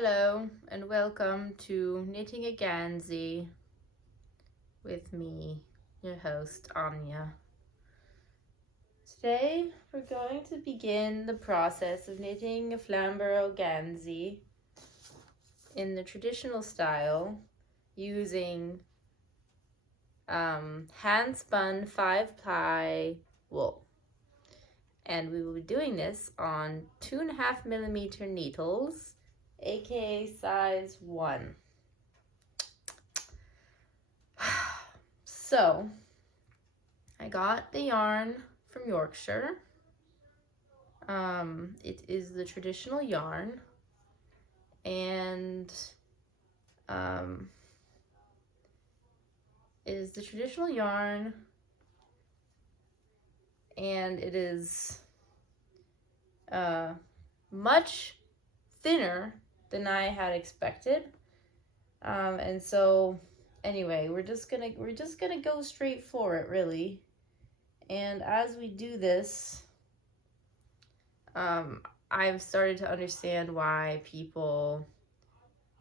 Hello and welcome to Knitting a Gansey with me, your host, Anya. Today we're going to begin the process of knitting a Flamborough Gansey in the traditional style using hand-spun 5-ply wool. And we will be doing this on 2.5mm needles, aka size 1. So, I got the yarn from Yorkshire. It is the traditional yarn, and it is much thinner than I had expected. And so anyway, we're just gonna go straight for it, really. And as we do this, I've started to understand why people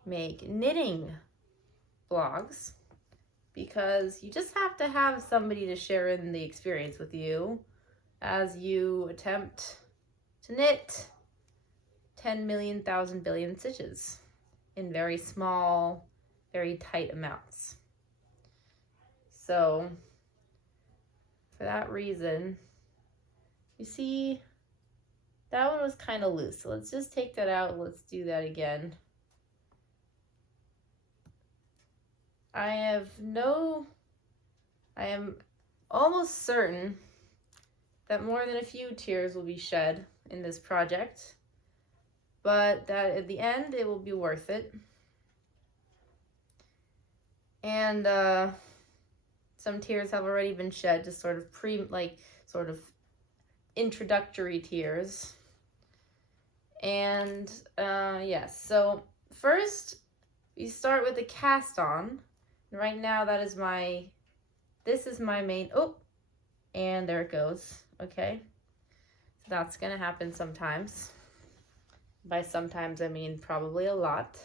make knitting blogs, because you just have to have somebody to share in the experience with you as you attempt to knit 10 million, thousand, billion stitches in very small, very tight amounts. So for that reason, you see, that one was kind of loose. So let's just take that out. Let's do that again. I am almost certain that more than a few tears will be shed in this project, but that at the end it will be worth it. And some tears have already been shed, just sort of introductory tears. And yes, so first we start with the cast on. And right now this is my main, and there it goes. Okay, so that's gonna happen sometimes. By sometimes I mean probably a lot.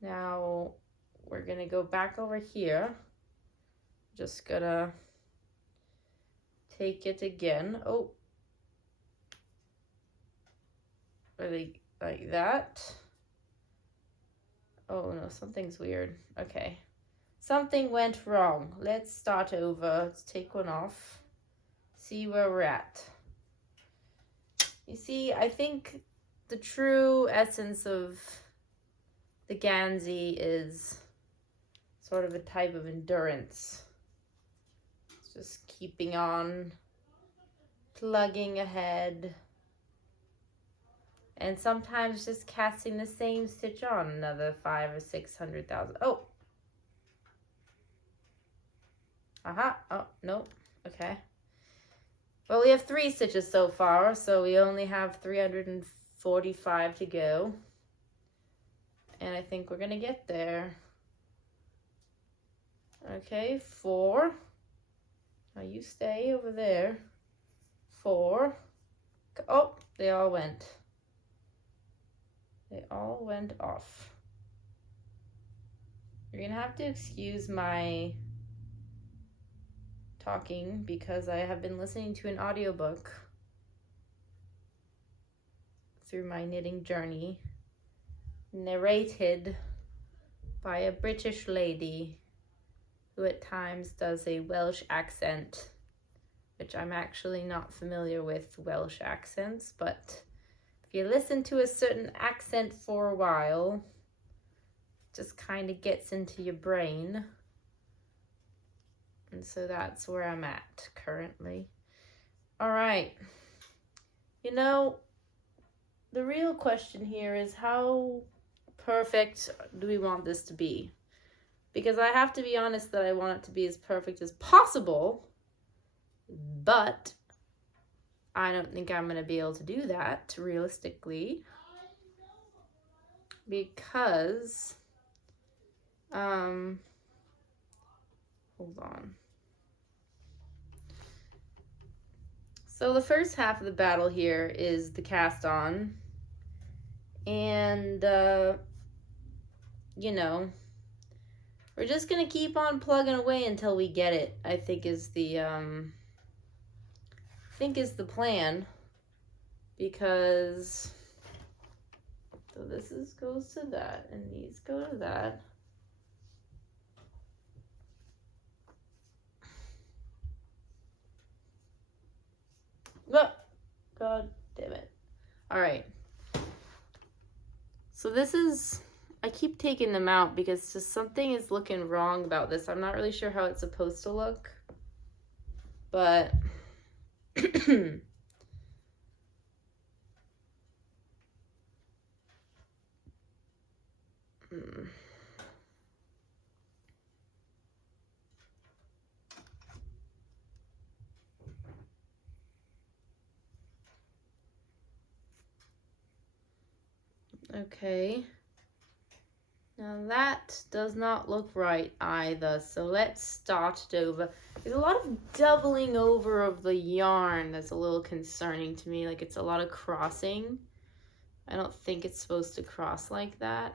Now we're gonna go back over here. Just gonna take it again. Really like that. Oh no, something's weird. Okay, something went wrong. Let's start over. Let's take one off. See where we're at. You see, I think the true essence of the Gansey is sort of a type of endurance. It's just keeping on, plugging ahead, and sometimes just casting the same stitch on another 500 or 600,000. Oh. Aha. Oh, nope. Okay. Well, we have 3 stitches so far, so we only have 345 to go. And I think we're gonna get there. Okay, 4. Now you stay over there. 4. Oh, they all went. They all went off. You're gonna have to excuse my talking because I have been listening to an audiobook through my knitting journey, narrated by a British lady who at times does a Welsh accent, which I'm actually not familiar with Welsh accents, but if you listen to a certain accent for a while, it just kind of gets into your brain. And so that's where I'm at currently. All right. You know, the real question here is, how perfect do we want this to be? Because I have to be honest that I want it to be as perfect as possible, but I don't think I'm going to be able to do that realistically, because hold on. So the first half of the battle here is the cast on, And, you know, we're just gonna keep on plugging away until we get it, I think is the plan. Because, so this goes to that, and these go to that. Oh, God damn it. All right. So this is, I keep taking them out because just something is looking wrong about this. I'm not really sure how it's supposed to look, but okay. Now that does not look right either, so let's start it over. There's a lot of doubling over of the yarn that's a little concerning to me, like it's a lot of crossing. I don't think it's supposed to cross like that.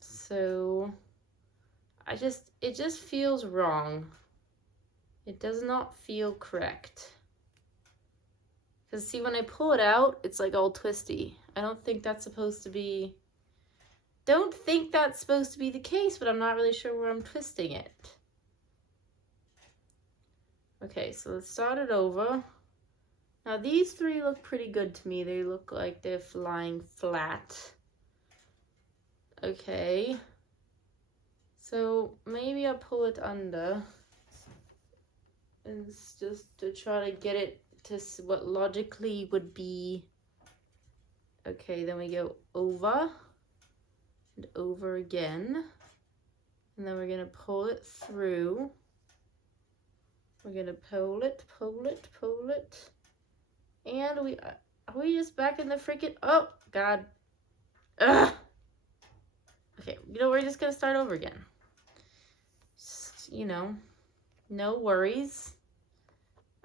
So it just feels wrong. It does not feel correct. Because see, when I pull it out, it's like all twisty. I don't think that's supposed to be the case, but I'm not really sure where I'm twisting it. Okay, so let's start it over. Now these three look pretty good to me. They look like they're lying flat. Okay. So maybe I'll pull it under. And it's just to try to get it to what logically would be. Okay, then we go over and over again, and then we're gonna pull it through. We're gonna pull it, and are we just back in the freaking, oh God, ugh. Okay, you know, we're just gonna start over again. Just, you know, no worries.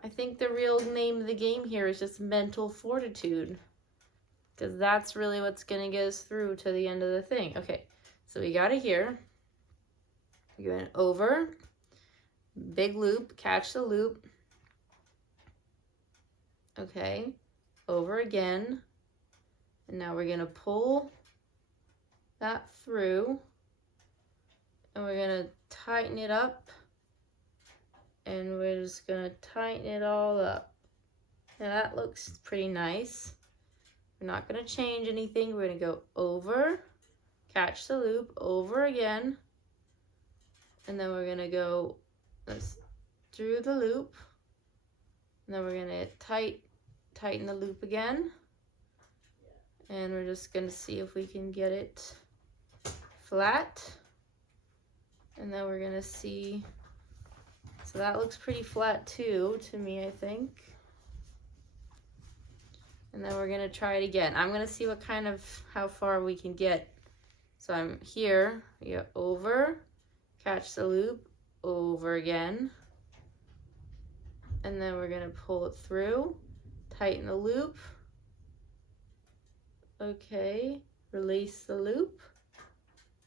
I think the real name of the game here is just mental fortitude, because that's really what's going to get us through to the end of the thing. Okay, so we got it here. We're going over, big loop, catch the loop. Okay, over again. And now we're going to pull that through. And we're going to tighten it up. And we're just gonna tighten it all up. Now that looks pretty nice. We're not gonna change anything. We're gonna go over, catch the loop, over again, and then we're gonna go through the loop, and then we're gonna tighten the loop again, and we're just gonna see if we can get it flat, and then we're gonna see. So that looks pretty flat too, to me, I think. And then we're gonna try it again. I'm gonna see how far we can get. So I'm here, we go over, catch the loop, over again. And then we're gonna pull it through, tighten the loop. Okay, release the loop,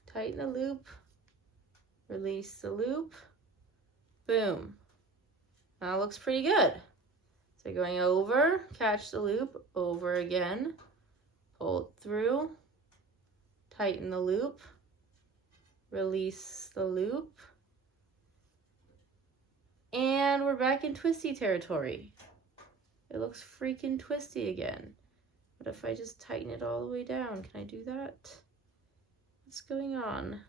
tighten the loop, release the loop. Boom. That looks pretty good. So going over, catch the loop, over again, pull it through, tighten the loop, release the loop, and we're back in twisty territory. It looks freaking twisty again. What if I just tighten it all the way down? Can I do that? What's going on?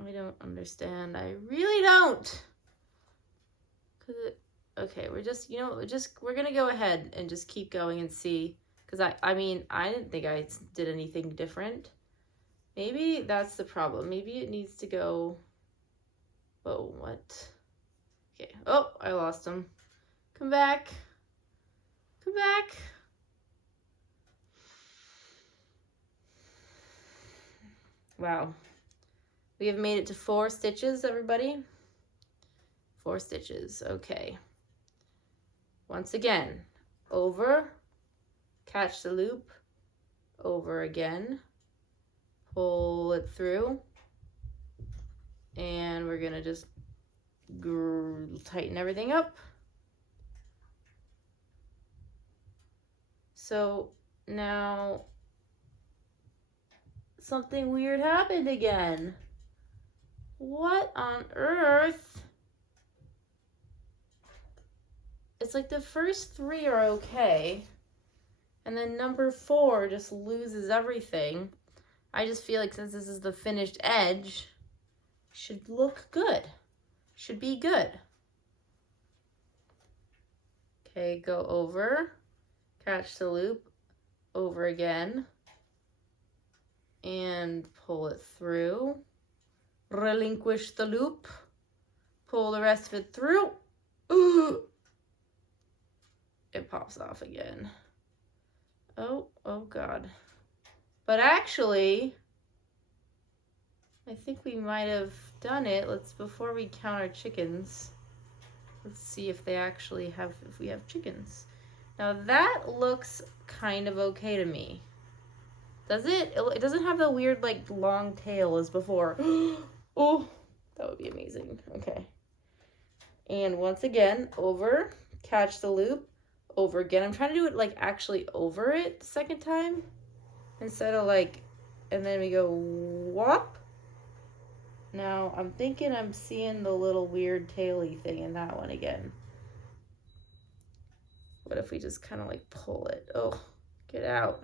I don't understand. I really don't. Okay, we're just, you know, we're gonna go ahead and just keep going and see. Because I mean, I didn't think I did anything different. Maybe that's the problem. Maybe it needs to go, whoa, what? Okay, oh, I lost him. Come back. Come back. Wow. We have made it to 4 stitches, everybody. 4 stitches. Okay. Once again, over, catch the loop, over again, pull it through, and we're gonna just tighten everything up. So now something weird happened again. What on earth? It's like the first 3 are okay, and then number 4 just loses everything. I just feel like since this is the finished edge, should look good. Should be good. Okay, go over, catch the loop, over again, and pull it through. Relinquish the loop, pull the rest of it through. Ooh. It pops off again. Oh God. But actually, I think we might have done it. Before we count our chickens, let's see if they actually have, if we have chickens. Now that looks kind of okay to me. Does it? It doesn't have the weird like long tail as before. Oh, that would be amazing. Okay. And once again, over, catch the loop, over again. I'm trying to do it like actually over it the second time instead of like, and then we go whop. Now I'm thinking I'm seeing the little weird taily thing in that one again. What if we just kind of like pull it? Oh, get out.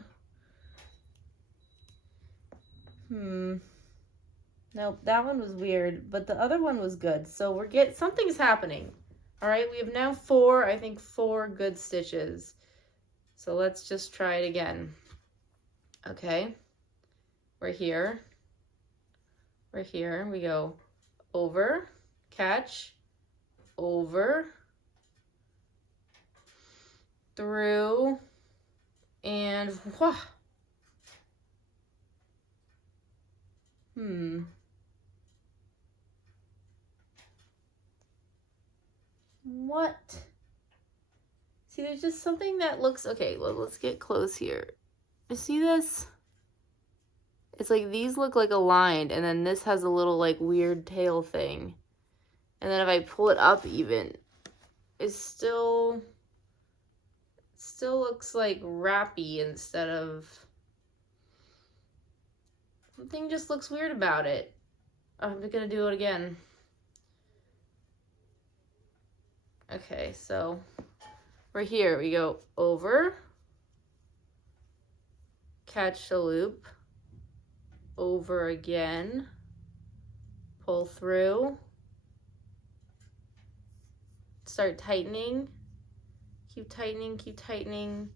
Nope, that one was weird, but the other one was good. So something's happening. All right, we have now 4, I think 4 good stitches. So let's just try it again. Okay, we're here. We're here. We go over, catch, over, through, and whoa. What? See, there's just something that looks, okay, well, let's get close here. You see this? It's like these look like aligned, and then this has a little like weird tail thing. And then if I pull it up even, it still looks like wrappy instead of, something just looks weird about it. I'm gonna do it again. Okay, so we're here. We go over, catch the loop, over again, pull through, start tightening, keep tightening,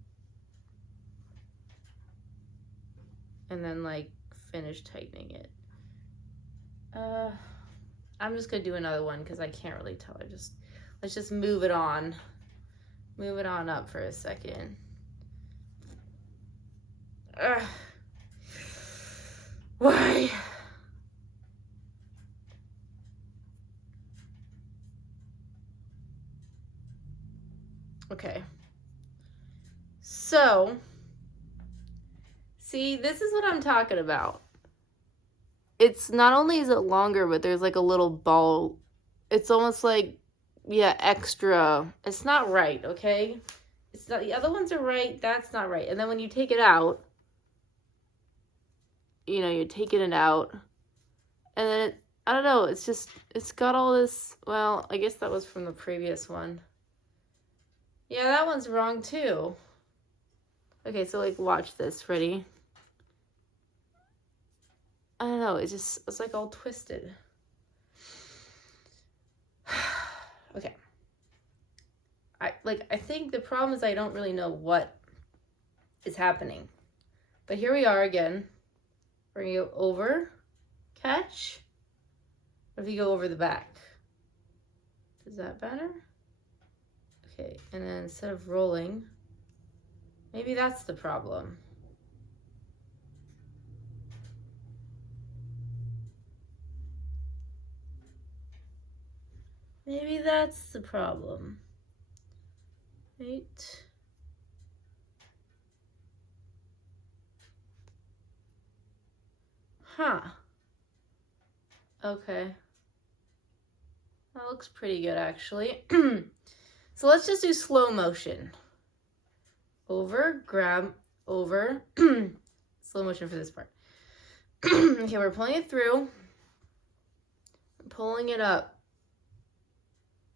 and then like finish tightening it. I'm just gonna do another one because I can't really tell. Let's just move it on up for a second. Why? Okay. So, see, this is what I'm talking about. It's not only is it longer, but there's like a little ball. It's almost like, yeah, extra. It's not right, okay? It's not, the other ones are right, that's not right. And then when you take it out, you know, you're taking it out, and then I don't know, it's got all this, well, I guess that was from the previous one. Yeah, that one's wrong too. Okay, so like watch this, ready? I don't know, it's like all twisted. Okay. I think the problem is I don't really know what is happening. But here we are again. We're gonna go over, catch. What if you go over the back? Is that better? Okay, and then instead of rolling, maybe that's the problem. Maybe that's the problem. Right? Huh. Okay. That looks pretty good, actually. So let's just do slow motion. Over, grab, over. Slow motion for this part. Okay, we're pulling it through. Pulling it up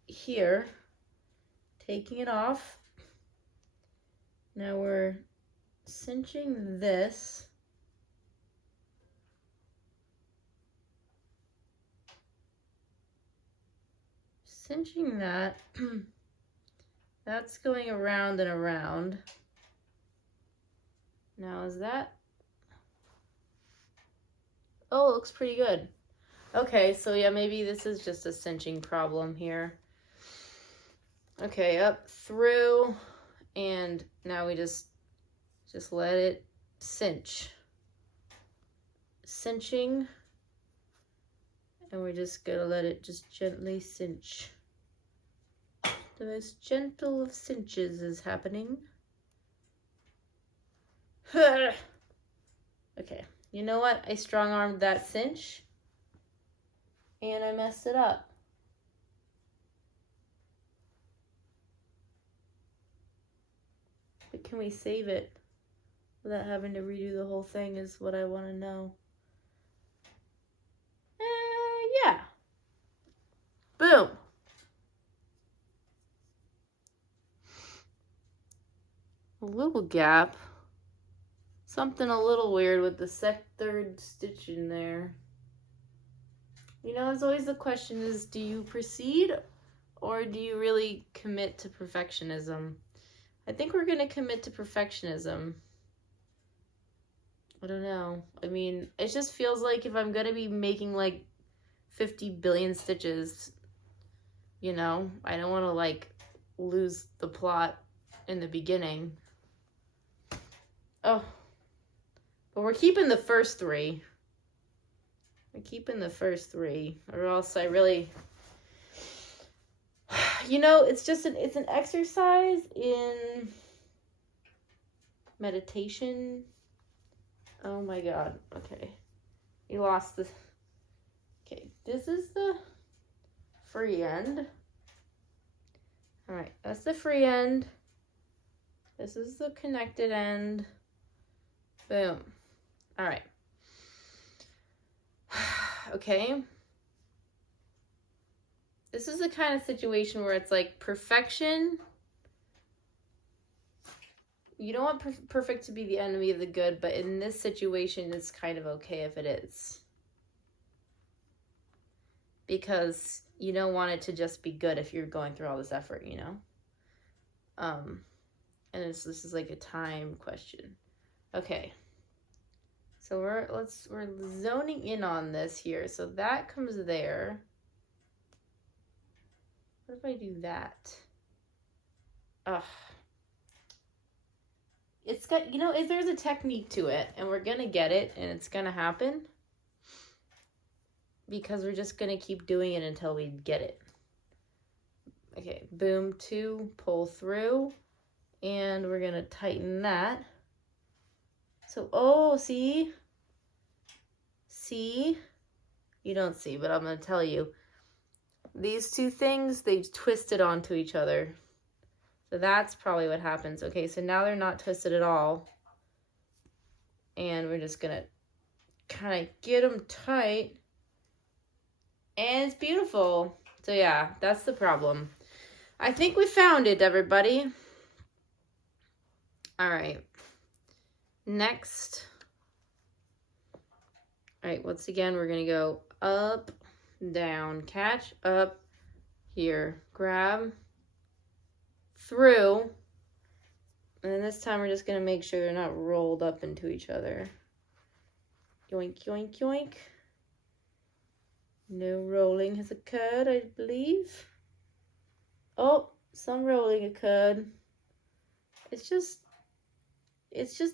here. Taking it off. Now we're cinching this. Cinching that. That's going around and around. Now is that? Oh, it looks pretty good. Okay, so yeah, maybe this is just a cinching problem here. Okay, up through, and now we just let it cinch. Cinching, and we're just gonna let it just gently cinch. The most gentle of cinches is happening. Okay, you know what? I strong-armed that cinch, and I messed it up. But can we save it without having to redo the whole thing is what I want to know. Yeah. Boom. A little gap. Something a little weird with the third stitch in there. You know, as always the question is, do you proceed or do you really commit to perfectionism? I think we're going to commit to perfectionism. I don't know. I mean, it just feels like if I'm going to be making like 50 billion stitches, you know, I don't want to like lose the plot in the beginning. Oh, but we're keeping the first three. We're keeping the first three, or else I really, you know, it's an exercise in meditation. Oh my God. Okay. We lost the, okay, this is the free end. All right, that's the free end. This is the connected end. Boom. All right. Okay. This is the kind of situation where it's like perfection. You don't want perfect to be the enemy of the good, but in this situation, it's kind of okay if it is. Because you don't want it to just be good if you're going through all this effort, you know? And this is like a time question. Okay. So we're zoning in on this here. So that comes there. What if I do that? Ugh. It's got, you know, if there's a technique to it, and we're gonna get it, and it's gonna happen. Because we're just gonna keep doing it until we get it. Okay, boom, 2, pull through, and we're gonna tighten that. So, oh, see? You don't see, but I'm going to tell you. These two things, they've twisted onto each other. So that's probably what happens. Okay, so now they're not twisted at all. And we're just going to kind of get them tight. And it's beautiful. So yeah, that's the problem. I think we found it, everybody. All right. Next. All right, once again, we're going to go up, down, catch, up, here, grab, through, and then this time we're just going to make sure they're not rolled up into each other. Yoink, yoink, yoink. No rolling has occurred, I believe. Oh, some rolling occurred. It's just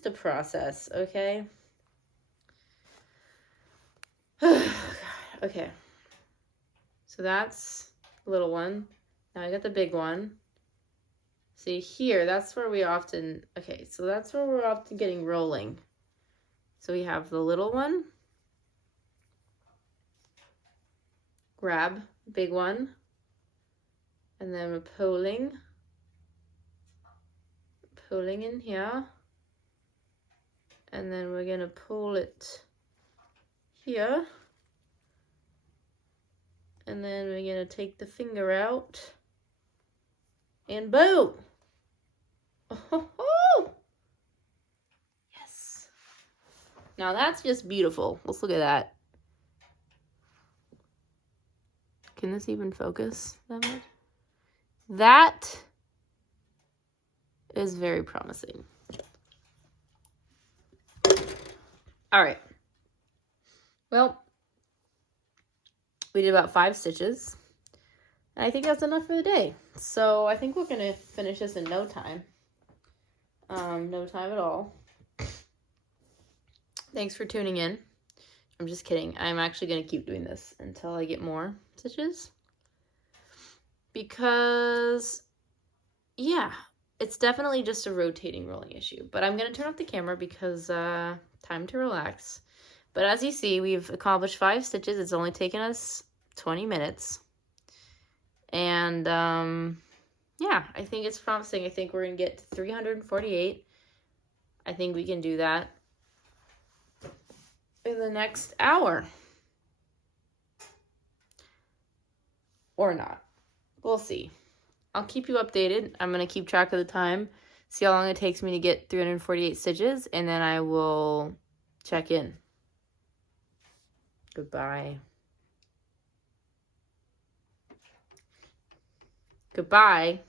a process, okay? Okay. So that's little one. Now I got the big one. See here, that's where we often, okay, so that's where we're often getting rolling. So we have the little one, grab the big one, and then we're pulling in here, and then we're gonna pull it here, and then we're gonna take the finger out, and boom! Oh, yes. Now that's just beautiful. Let's look at that. Can this even focus that much? That is very promising. All right. Well, we did about 5 stitches. And I think that's enough for the day. So I think we're going to finish this in no time. No time at all. Thanks for tuning in. I'm just kidding. I'm actually going to keep doing this until I get more stitches. Because, yeah, it's definitely just a rotating rolling issue. But I'm going to turn off the camera because time to relax. But as you see, we've accomplished 5 stitches. It's only taken us 20 minutes. And, yeah, I think it's promising. I think we're going to get to 348. I think we can do that in the next hour. Or not. We'll see. I'll keep you updated. I'm going to keep track of the time, see how long it takes me to get 348 stitches, and then I will check in. Goodbye. Goodbye.